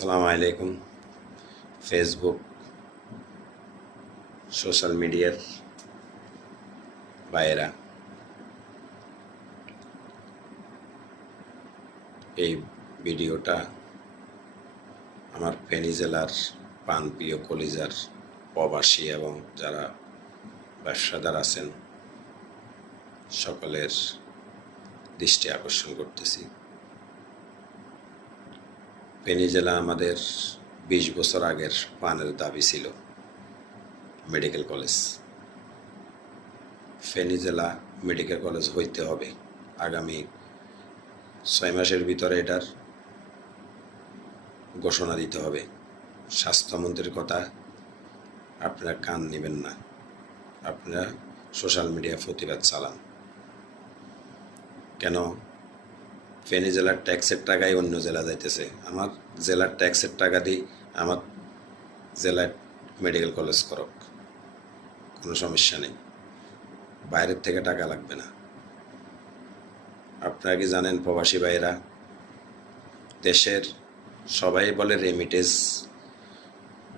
আসসালামু আলাইকুম। Facebook social মিডিয়ার ভাইয়েরা, এই ভিডিওটা আমার ফেনী জেলার প্রাণপ্রিয় কলিজার প্রবাসী এবং যারা ব্যবসাদার আছেন সকলের দৃষ্টি আকর্ষণ করতেছি। ফেনী জেলা আমাদের 20 বছর আগের প্রাণের দাবি ছিল মেডিকেল কলেজ। ফেনী জেলা মেডিকেল কলেজ হইতে হবে। আগামী 6 মাসের ভিতরে এটার ঘোষণা দিতে হবে। স্বাস্থ্যমন্ত্রীর কথা আপনারা কান নেবেন না, আপনারা সোশ্যাল মিডিয়া প্রতিবাদ চালান। কেন ফেনী জেলার ট্যাক্সের টাকায় অন্য জেলা যাইতেছে? আমার জেলার ট্যাক্সের টাকা দিয়ে আমার জেলায় মেডিকেল কলেজ করক, কোনো সমস্যা নেই, বাইরের থেকে টাকা লাগবে না। আপনারা কি জানেন প্রবাসী ভাইয়েরা, দেশের সবাই বলে রেমিটেন্স,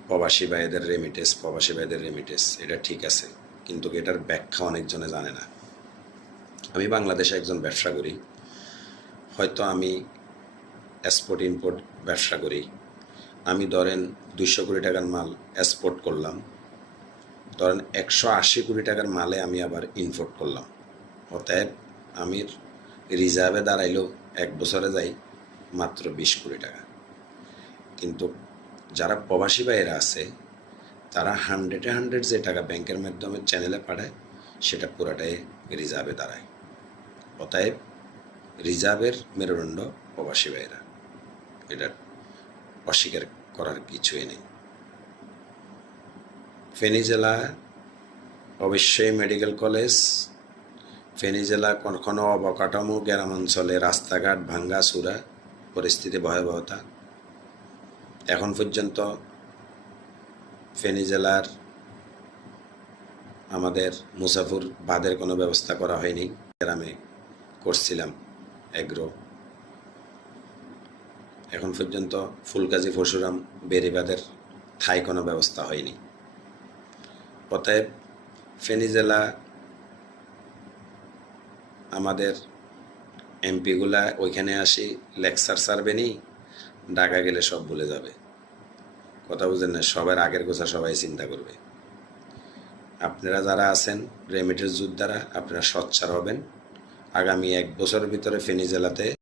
প্রবাসী ভাইদের রেমিটেন্স, প্রবাসী ভাইদের রেমিটেন্স, এটা ঠিক আছে, কিন্তু এটার ব্যাখ্যা অনেকজনে জানে না। আমি বাংলাদেশে একজন ব্যবসা করি, হয়তো আমি এক্সপোর্ট ইম্পোর্ট ব্যবসা করি। আমি ধরেন 200 কোটি টাকার মাল এক্সপোর্ট করলাম, ধরেন 180 কোটি টাকার মালে আমি আবার ইম্পোর্ট করলাম। অতএব আমি রিজার্ভে দাঁড়াইলেও 1 বছরে যাই মাত্র 20 কোটি টাকা। কিন্তু যারা প্রবাসী ভাইয়েরা আছে তারা 100 যে টাকা ব্যাংকের মাধ্যমে চ্যানেলে পাঠায় সেটা পুরাটাই রিজার্ভে দাঁড়ায়। অতএব রিজার্ভের মেরুদণ্ড প্রবাসী ভাইয়েরা, এটা অস্বীকার করার কিছুই নেই। ফেনী জেলা অবশ্যই মেডিকেল কলেজ। ফেনী জেলা কখনো অবকাঠামো, গ্রামাঞ্চলে রাস্তাঘাট ভাঙ্গা চূড়া, পরিস্থিতি ভয়াবহতা। এখন পর্যন্ত ফেনী জেলার আমাদের মুসাফুর বাঁধের কোনো ব্যবস্থা করা হয়নি। গ্রামে করছিলাম এগ্রো, এখন পর্যন্ত ফুলগাজী পরশুরাম বেড়িবাঁধের ঠাই কোনো ব্যবস্থা হয়নি। অতএব ফেনী জেলা আমাদের এমপিগুলা ওইখানে আসি লেকচার সারবেনি, ঢাকা গেলে সব ভুলে যাবে। কথা বুঝেন না? সবার আগের কথা সবাই চিন্তা করবে। আপনারা যারা আছেন রেমিটেন্স যোদ্ধারা, আপনারা সোচ্চার হবেন। আগামী 1 বছরের ভিতরে ফেনী জেলাতে